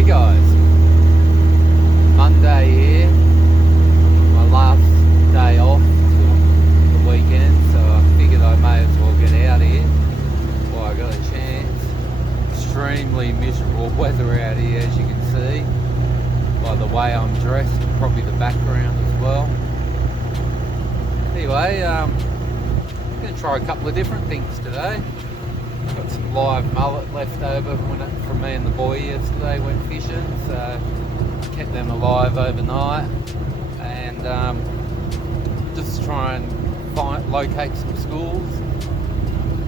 Okay guys, Monday here, my last day off till the weekend, so I figured I may as well get out here while I got a chance. Extremely miserable weather out here, as you can see by the way I'm dressed, probably the background as well. Anyway, I'm going to try a couple of different things today. Got some live mullet left over from me and the boy yesterday went fishing, so kept them alive overnight, and just try and locate some schools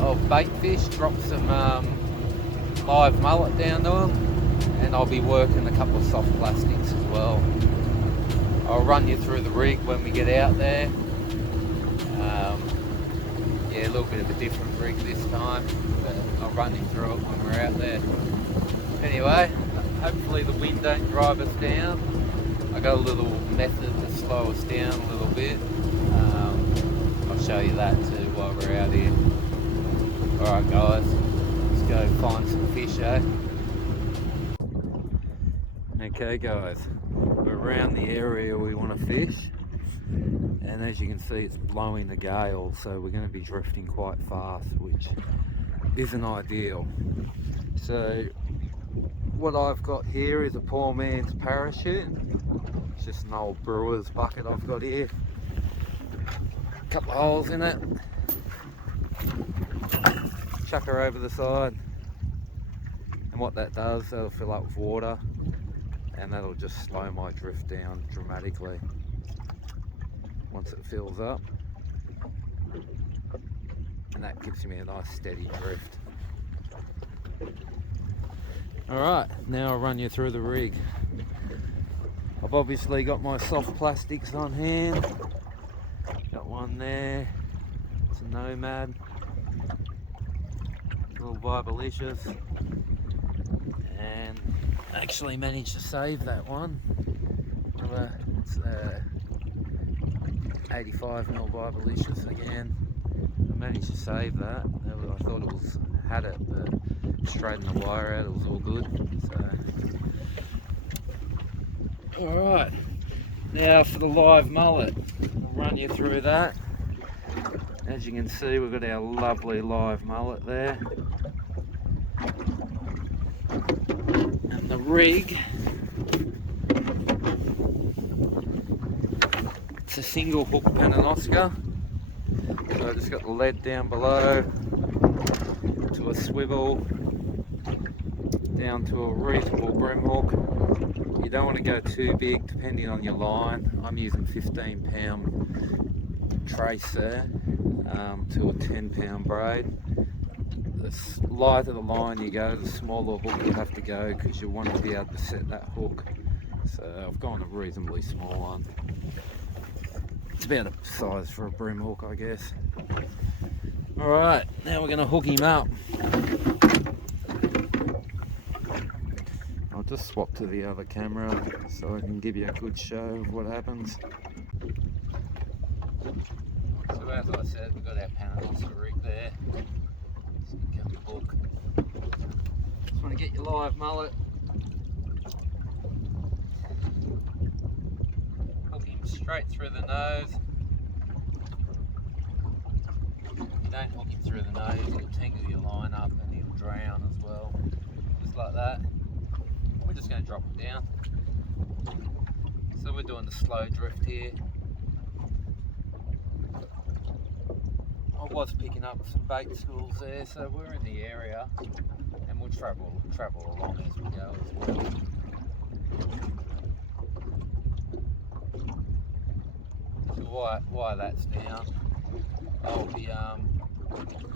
of bait fish, drop some live mullet down to them, and I'll be working a couple of soft plastics as well. I'll run you through the rig when we get out there. Yeah, a little bit of a different rig this time, but I'll run you through it when we're out there. Anyway, hopefully the wind don't drive us down. I got a little method to slow us down a little bit. I'll show you that too while we're out here. Alright guys, let's go find some fish, eh? Okay guys, we're around the area we want to fish, and as you can see it's blowing a gale, so we're going to be drifting quite fast, which isn't ideal. So what I've got here is a poor man's parachute. It's just an old brewer's bucket I've got here. A couple of holes in it. Chuck her over the side. And what that does, that'll fill up with water. And that'll just slow my drift down dramatically once it fills up. And that gives me a nice steady drift. Alright, now I'll run you through the rig. I've obviously got my soft plastics on hand. Got one there, it's a Nomad, little Vibalicious, and I actually managed to save that one. It's 85mm Vibalicious again. I managed to save that. I thought it had it, but straightened the wire out, it was all good. So, alright, now for the live mullet. I'll run you through that. As you can see, we've got our lovely live mullet there. And the rig, it's a single hook Pananosca. So I just got the lead down below to a swivel down to a reasonable brim hook. You don't want to go too big depending on your line. I'm using 15-pound trace there to a 10-pound braid. The lighter the line you go, the smaller hook you have to go, because you want to be able to set that hook. So I've gone a reasonably small one. It's about a size for a brim hook, I guess. Alright, now we're going to hook him up. I'll just swap to the other camera so I can give you a good show of what happens. So as I said, we've got our Pananosca rig there. So you can hook. Just want to get your live mullet. Hook him straight through the nose. If you don't hook him through the nose, you'll tangle your line up and he'll drown as well. Just like that. We're just going to drop it down. So we're doing the slow drift here. I was picking up some bait schools there, so we're in the area and we'll travel along as we go as well. So while that's down, I'll be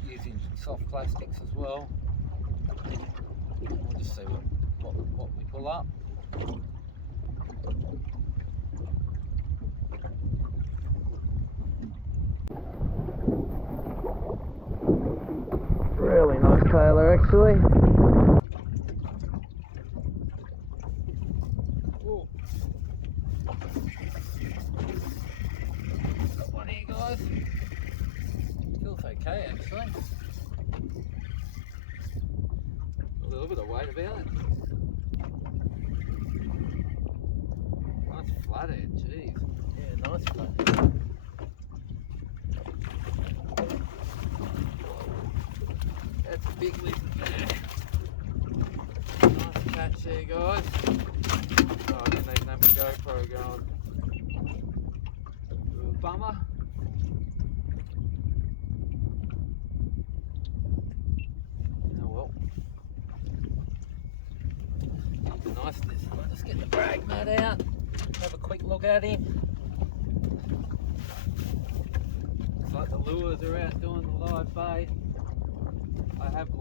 using some soft plastics as well. We'll just see what we pull up. Really nice tailor actually. Ooh. Got one here guys. Feels okay actually. A little bit of weight about it. there, guys. Oh, I didn't even have my GoPro going. Little bummer. Oh well. Nice this. I'll just get the brag mat out. Have a quick look at him. Looks like the lures are out doing the live bait. I have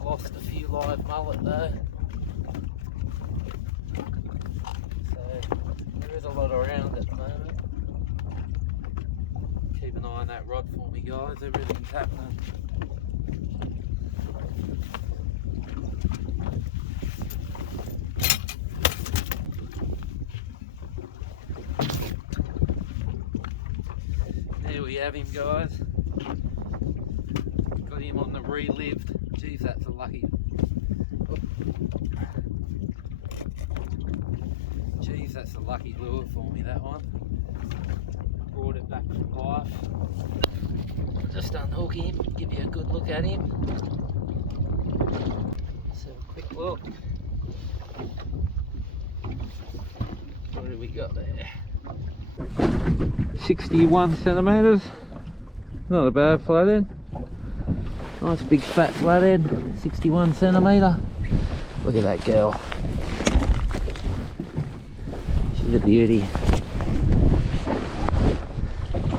lost a few live mullet though. So there is a lot around at the moment. Keep an eye on that rod for me, guys. Everything's happening. There we have him, guys. Got him on the relived. Jeez, that's a lucky. Jeez, that's a lucky lure for me, that one. Brought it back to life. I'll just unhook him, give you a good look at him. Let's have a quick look. What do we got there? 61 centimetres. Not a bad flathead. Nice big fat flathead, 61 centimetre. Look at that girl. She's a beauty.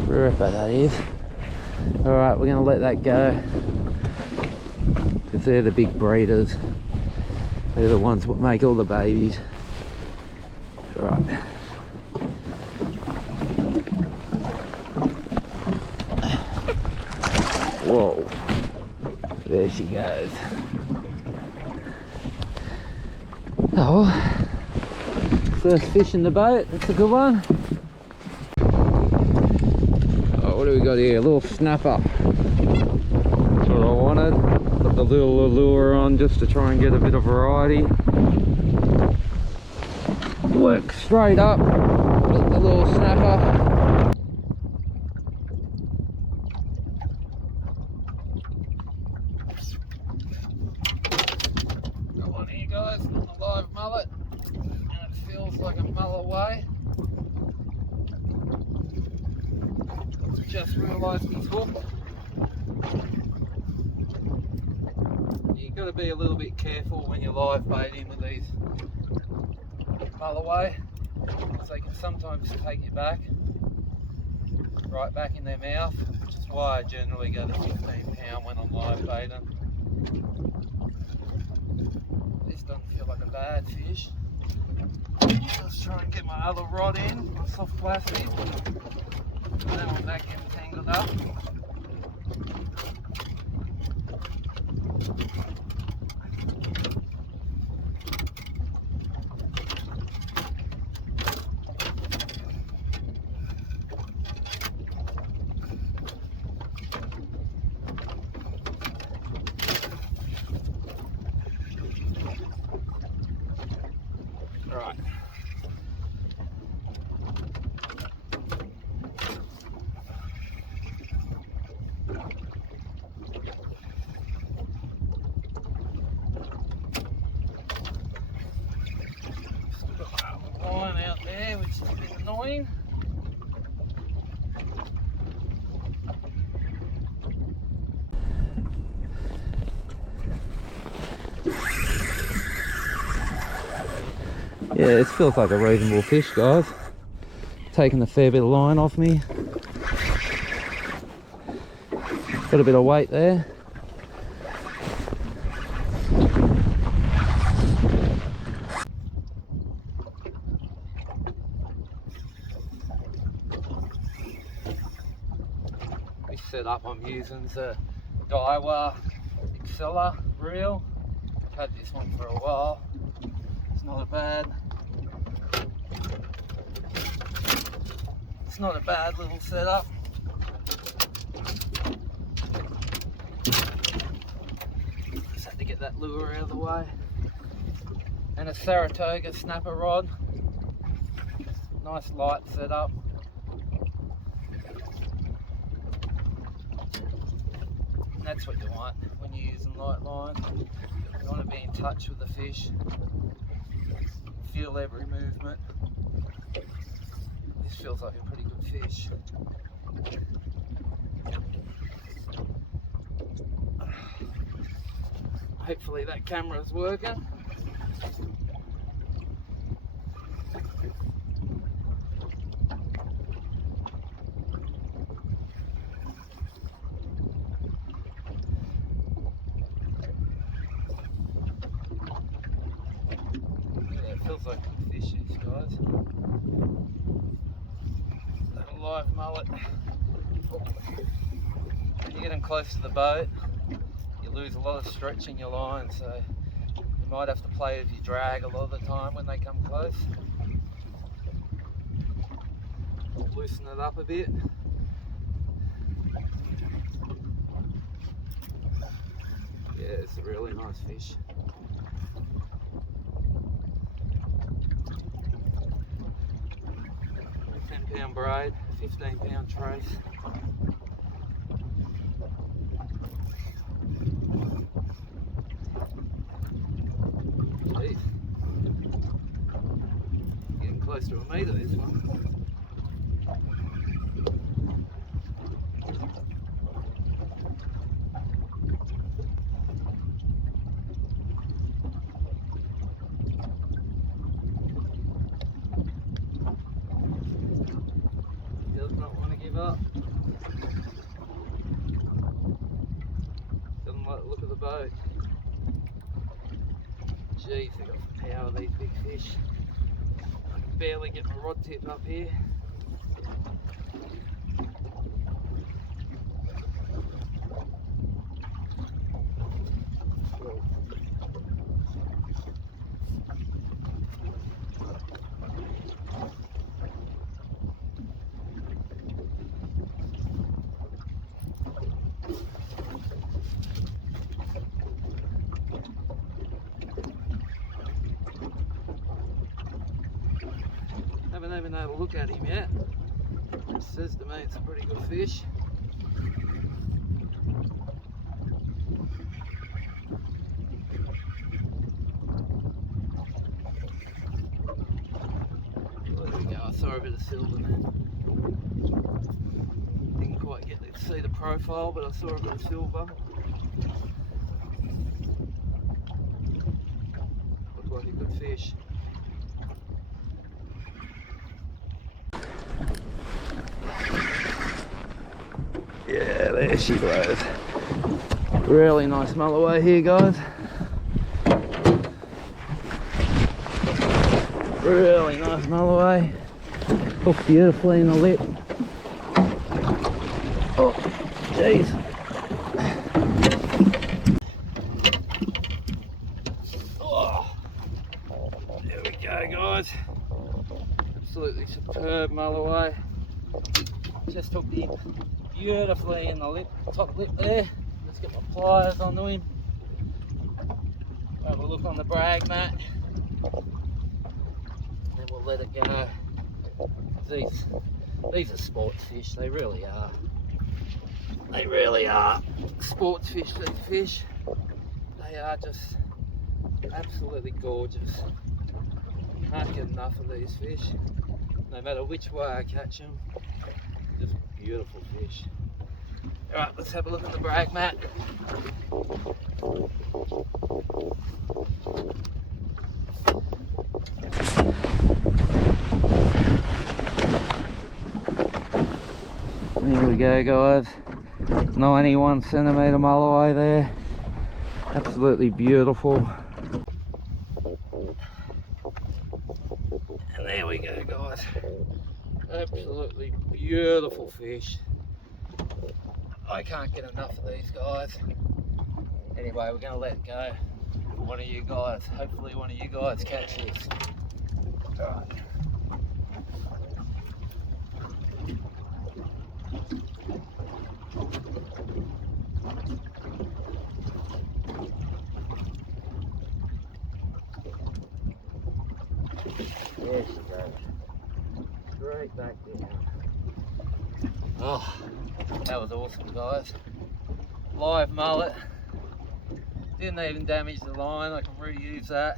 Ripper that is. Alright, we're going to let that go. Because they're the big breeders. They're the ones that make all the babies. Alright. Whoa. There she goes. Oh, first fish in the boat, that's a good one. Oh, what do we got here? A little snapper. That's what I wanted. Put the little lure on just to try and get a bit of variety. Work straight up with the little snapper. Guys, on a live mullet, and it feels like a mulloway. Just realised he's hooked. You've got to be a little bit careful when you're live baiting with these mulloway, because they can sometimes take you back, right back in their mouth, which is why I generally go to 15 pound when I'm live baiting. Doesn't feel like a bad fish. Let's try and get my other rod in, my soft plastic. I don't want that getting tangled up. Right. Still got my line out there, which is a bit annoying. Yeah, this feels like a reasonable fish, guys. Taking a fair bit of line off me. Got a bit of weight there. This setup I'm using is a Daiwa Excella reel. I've had this one for a while. It's not a bad little setup. Just had to get that lure out of the way. And a Saratoga snapper rod. Nice light setup. And that's what you want when you're using light line. You want to be in touch with the fish, feel every movement. This feels like a pretty good fish. Hopefully that camera's working. Yeah, it feels like good fish, these guys. A live mullet. When you get them close to the boat, you lose a lot of stretch in your line, so you might have to play with your drag a lot of the time when they come close. Loosen it up a bit. Yeah, it's a really nice fish. 10-pound braid, 15-pound trace. Jeez. Getting close to a metre, this one. Does not want to give up. Doesn't like the look of the boat. Jeez, they got some power, these big fish. I can barely get my rod tip up here. Haven't even had a look at him yet. It says to me it's a pretty good fish. There we go, I saw a bit of silver there. Didn't quite get to see the profile, but I saw a bit of silver. Looked like a good fish. Yeah, there she goes. Really nice mulloway here, guys. Really nice mulloway. Hooked beautifully in the lip. Oh, jeez. Oh, there we go, guys. Absolutely superb mulloway. Just hooked him beautifully in the lip, top lip there. Let's get my pliers onto him. Have a look on the brag mat. Then we'll let it go. These are sports fish, they really are. They really are sports fish, these fish. They are just absolutely gorgeous. Can't get enough of these fish. No matter which way I catch them, just beautiful fish. Alright, let's have a look at the brag mat. There we go, guys. 91 centimetre mulloway there. Absolutely beautiful. And there we go, guys. Absolutely beautiful fish. I can't get enough of these guys. Anyway, we're going to let it go for one of you guys. Hopefully one of you guys catches. Alright. There she goes. Straight back down. Oh, that was awesome, guys. Live mullet. Didn't even damage the line, I can reuse that.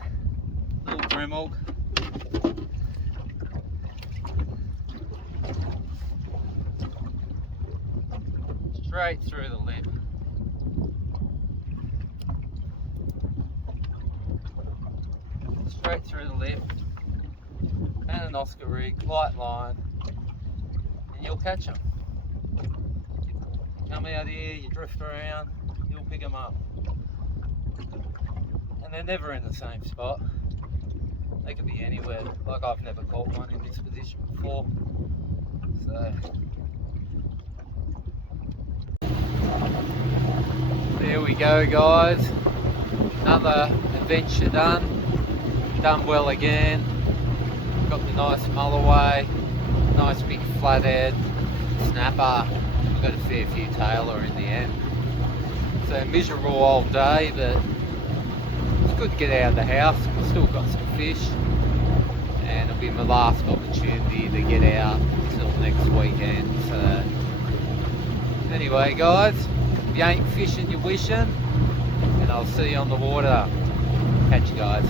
Little Dremel. Straight through the lip. Straight through the lip. And an Oscar rig, light line. And you'll catch them. Come out here, you drift around, you'll pick them up. And they're never in the same spot. They could be anywhere. Like I've never caught one in this position before. So there we go, guys. Another adventure done. Done well again. Got the nice mulloway, nice big flathead, snapper. Got a fair few tailor in the end. So miserable all day, but it's good to get out of the house. We've still got some fish, and it'll be my last opportunity to get out until next weekend. So anyway, guys, if you ain't fishing, you're wishing, and I'll see you on the water. Catch you guys.